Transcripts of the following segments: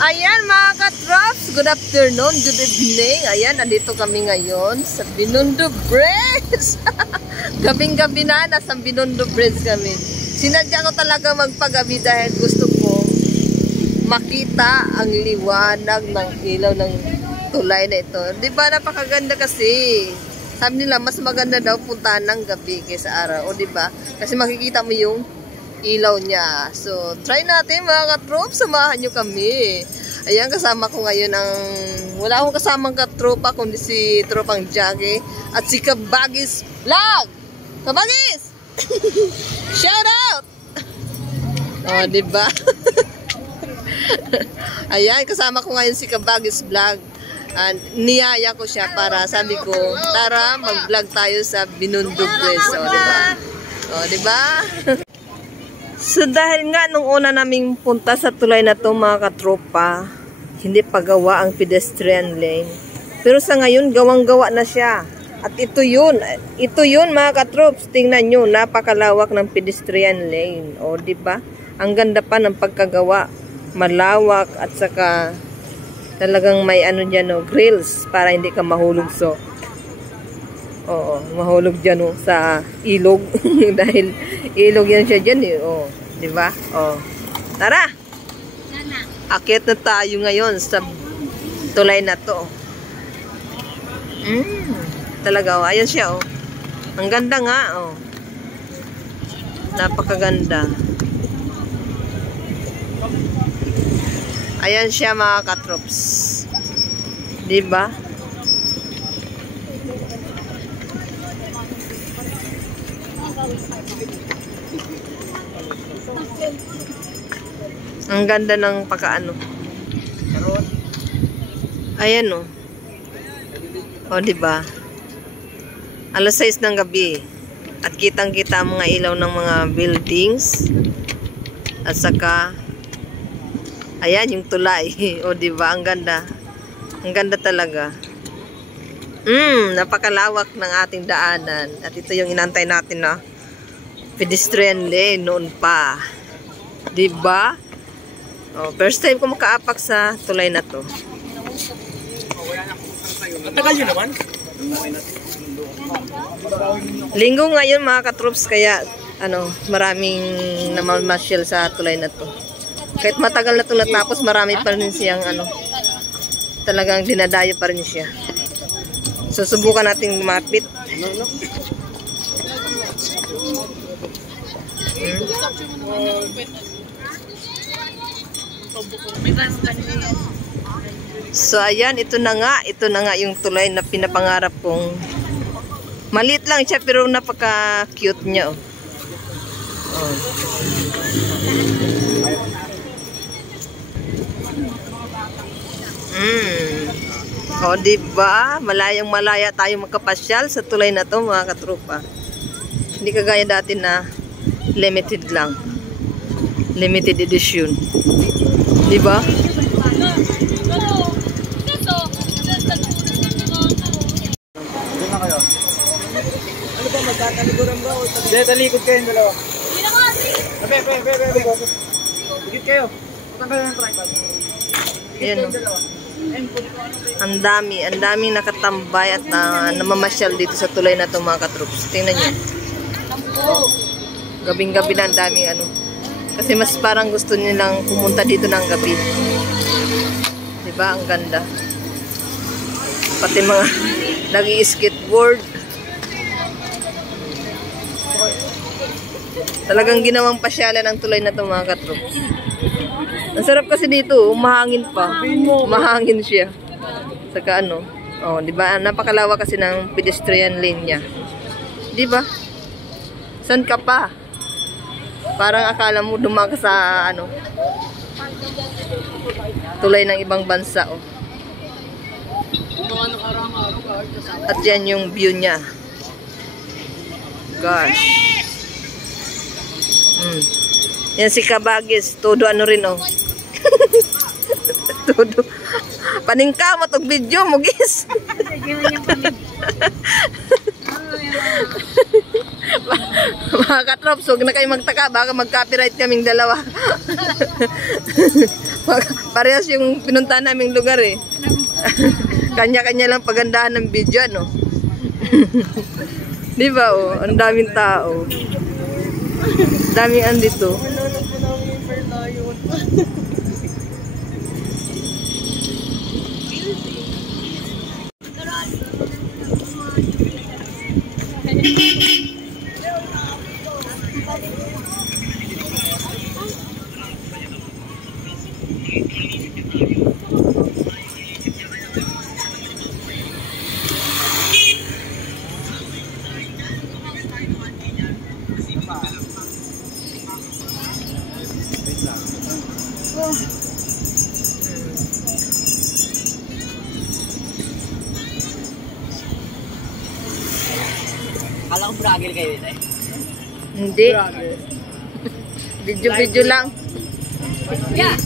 Ayan mga ka-trops, good afternoon, good evening. Ayan, nandito kami ngayon sa Binondo Bridge. Gabing-gabi na, nasa Binondo Bridge kami. Sinadya ko talaga magpagabi dahil gusto ko makita ang liwanag ng ilaw ng tulay na ito. Di ba napakaganda kasi? Sabi nila, mas maganda daw puntahan ng gabi kaysa araw. O di ba? Kasi makikita mo yung ilaw niya. So, try natin mga ka-trops. Samahan nyo kami. Ayan, kasama ko ngayon ang... Wala akong kasamang ka-tropa kundi si Tropang Jackie at si Kabagis Vlog! Kabagis! Shout out! O, diba? Ayan, kasama ko ngayon si Kabagis Vlog. Niyaya ko siya para sabi ko, tara, mag-vlog tayo sa Binondo Bridge. O, diba? O, diba? So dahil nga nung una naming punta sa tulay na to mga katropa, hindi pa gawa ang pedestrian lane. Pero sa ngayon gawang-gawa na siya. At ito yun mga katrops, tingnan nyo, napakalawak ng pedestrian lane. O di ba? Ang ganda pa ng pagkagawa, malawak at saka talagang may ano diyan no, grills para hindi ka mahulog so. Oo, mahulog dyan oh, sa ilog. Dahil ilog yan siya dyan eh. Oh, di ba? Oh. Tara! Akyat na tayo ngayon sa tulay na to. Talaga oh, ayan siya oh. Ang ganda nga oh. Napakaganda. Ayan siya mga katrops. Di ba? Ang ganda ng pagkaano. Ayan oh. O diba? Alas 6 ng gabi. At kitang-kita ang mga ilaw ng mga buildings. At saka ayan yung tulay. O diba? Ang ganda. Ang ganda talaga. Napakalawak ng ating daanan. At ito yung inantay natin na pedestrian lane noon pa. Diba? Oh, first time ko makaapak sa tulay na to. Matagal yun naman? Linggo ngayon mga katrops, kaya ano, maraming namamasyal sa tulay na to. Kahit matagal na ito natapos, marami pa rin siyang ano, talagang dinadayo pa rin siya. So, subukan nating lumapit. So, ayan, ito na nga yung tulay na pinapangarap kong. Maliit lang siya, pero napaka-cute niya, oh. Oh. O, diba? Malayang-malaya tayo magkapasyal sa tulay na to, mga katropa. Hindi kagaya dati na limited lang. Limited edition. Diba? Doon na kayo. Ano ba, magkakaliguran ba? Hindi, talikod kayo yung dalawa. Hindi na kasi! Bigit kayo. Patanggal ng tripod. Ayan o. Ang dami nakatambay at namamasyal dito sa tulay na ito mga katroops. Tingnan nyo. Gabing-gabi na ang daming ano. Kasi mas parang gusto nilang pumunta dito ng gabi. Diba? Ang ganda. Pati mga nag-i-skateboard. Talagang ginawang pasyalan ang tulay na ito mga katroops. Ang sarap kasi dito, mahangin pa. Mahangin siya. Saka ano, oh, 'di ba? Napakalawak kasi ng pedestrian lane niya. 'Di ba? San ka pa? Parang akala mo dumaka sa ano, tulay ng ibang bansa. Oh. At yan yung view niya. Gosh. Yan si Kabagis. Todo ano rin, oh. Todo. Paningka mo itong video mo, guys. Mga katrops, huwag na kayo magtaka. Baka mag-copyright kaming dalawa. Parehas yung pinuntahan naming lugar, eh. Kanya-kanya lang pagandahan ng video, no? Di ba, oh? Ang daming tao. Daming andito. Kala ko bragel kayo eh. Hindi. Video-video lang. Yeah.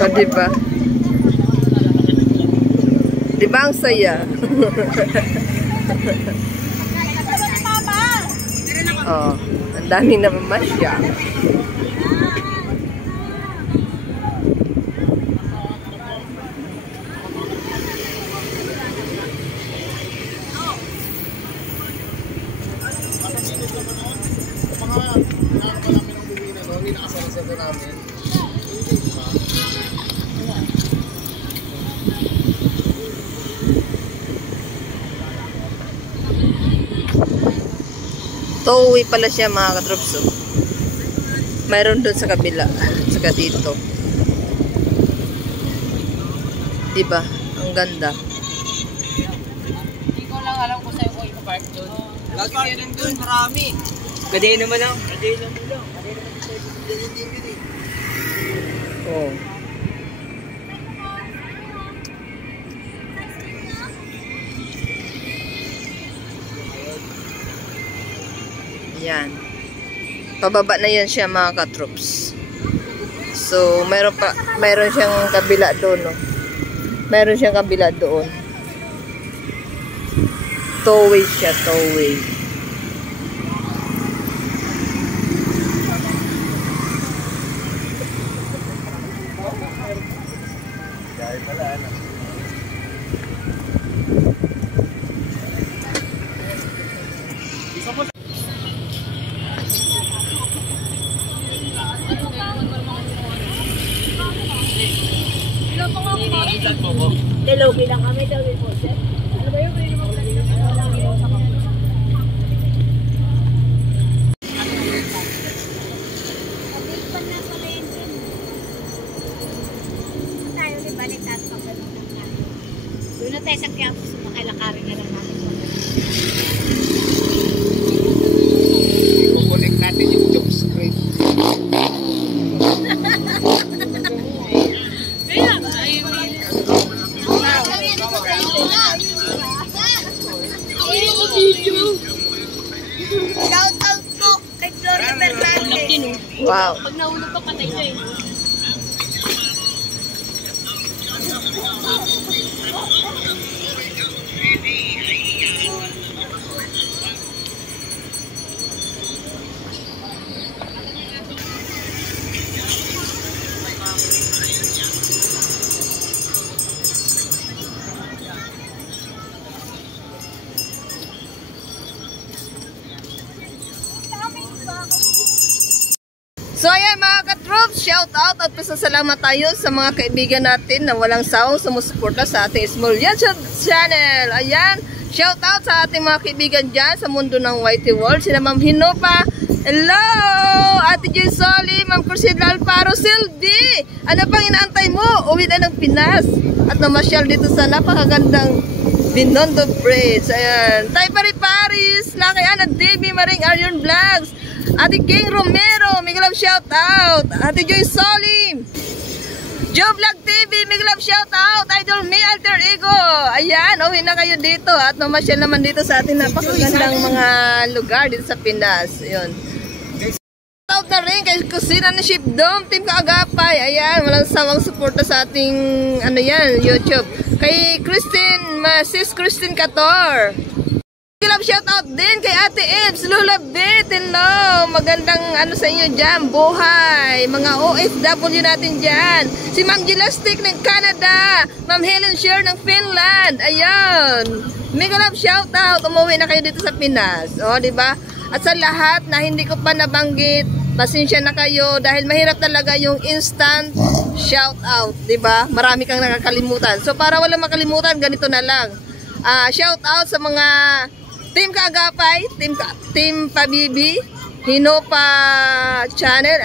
O, diba? Diba ang saya? Oh, ang daming namamasya. Towi pala siya, mga katrops. Mayroon doon sa kabila, saka dito. Diba? Ang ganda. Hindi ko lang alam kung sa'yo ko ipapark doon. Lagi meron doon, marami. Gaday naman lang. Gaday naman lang. Oh. Yan. Pababa na yan siya, mga katrops. So, mayroon siyang kabila doon, no? Mayroon siyang kabila doon. Towway siya, towway. Hello, bilang kami daw rin po, sir. Ano ba yun? Doon na tayo sa campus, makilakarin na lang natin. I-connect natin yung job screen. Shout out po kay Gloria Fernandez. Wow. Pag nahulog pa, patay siya eh. So ayan, mga katrops, shout out at pasasalamat tayo sa mga kaibigan natin na walang sawang sumusuporta sa ating Small YouTube channel. Ayan, shout out sa ating mga kaibigan dyan sa mundo ng Whitey World. Sina Ma'am Hinopa, hello! Ate Joy Soli, Ma'am Crucilla Alfaro, Silvi! Ano pang inaantay mo? Uwi na ng Pinas at namasyal dito sa napakagandang Binondo Bridge. Ayan. Tay Pari-Paris, Lucky Ana, Davey Maring, Arion Vlogs, Ate King Romero, Miguel Love shout out. Ate Joy Solim, Joe Vlog TV, Miguel Love shout out. Idol Me Alter Ego. Ayan, uwi na kayo dito at mamasyal naman dito sa ating napakagandang mga lugar dito sa Pinas. Ayun. Shout out na rin kay Kusina ni Ship Dome, Team Kaagapay. Ayan, walang sawang suporta sa ating ano yan, YouTube. Kay Christine, Sis Christine Cator. Love shout out din kay Ate Ebs, Lula Bet. Hello, magandang ano sa inyo dyan, buhay. Mga OFW natin dyan. Si Ma'am Gilastic ng Canada, Ma'am Helen Sher ng Finland. Ayan. Mega love shout out. Umuwi na kayo dito sa Pinas. O, diba? At sa lahat na hindi ko pa nabanggit, pasensya na kayo dahil mahirap talaga yung instant shout out, 'di ba? Marami kang nakakalimutan. So para wala makalimutan, ganito na lang. Shout out sa mga Team Kaagapay, Team Pabibi, Hinopa Channel,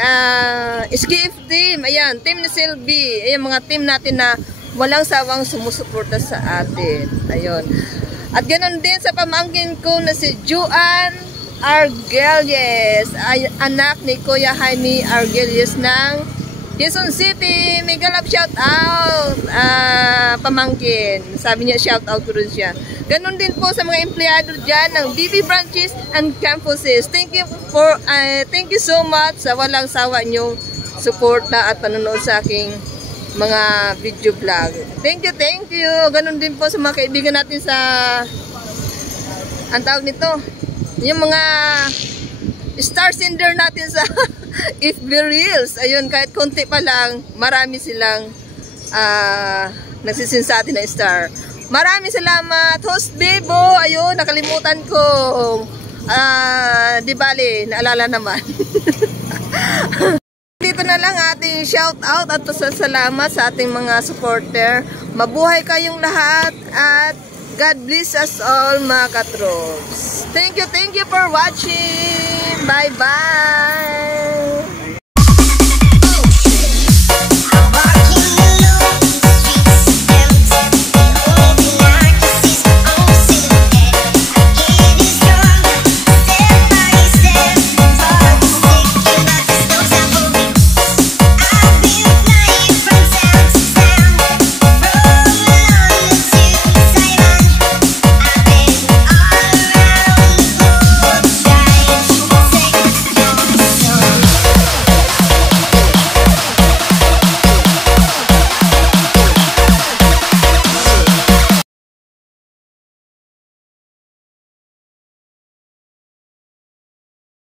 Skif Team, ayan, Team ni Silby, ayan mga team natin na walang sawang sumusuporta sa atin. Ayun. At ganoon din sa pamangkin ko na si Juan Argelies, anak ni Kuya Jaime Argelies ng Quezon City. Mega love shout out, pamangkin. Sabi niya shout out ko rin siya. Ganon din po sa mga empleyado dyan ng BB branches and campuses. Thank you so much sa walang sawa nyong suporta at panonood sa aking mga video vlog. Thank you. Ganon din po sa mga kaibigan natin sa ang tawag nito, yung mga star sender natin sa FB Reels. Ayun, kahit konti pa lang, marami silang nagsisin sa atin na star. Maraming salamat, Host Bebo. Ayun, nakalimutan ko. Di bali, naalala naman. Dito na lang ating shout out at pasasalamat sa ating mga supporter. Mabuhay kayong lahat at God bless us all, mga katrops. Thank you for watching. Bye-bye.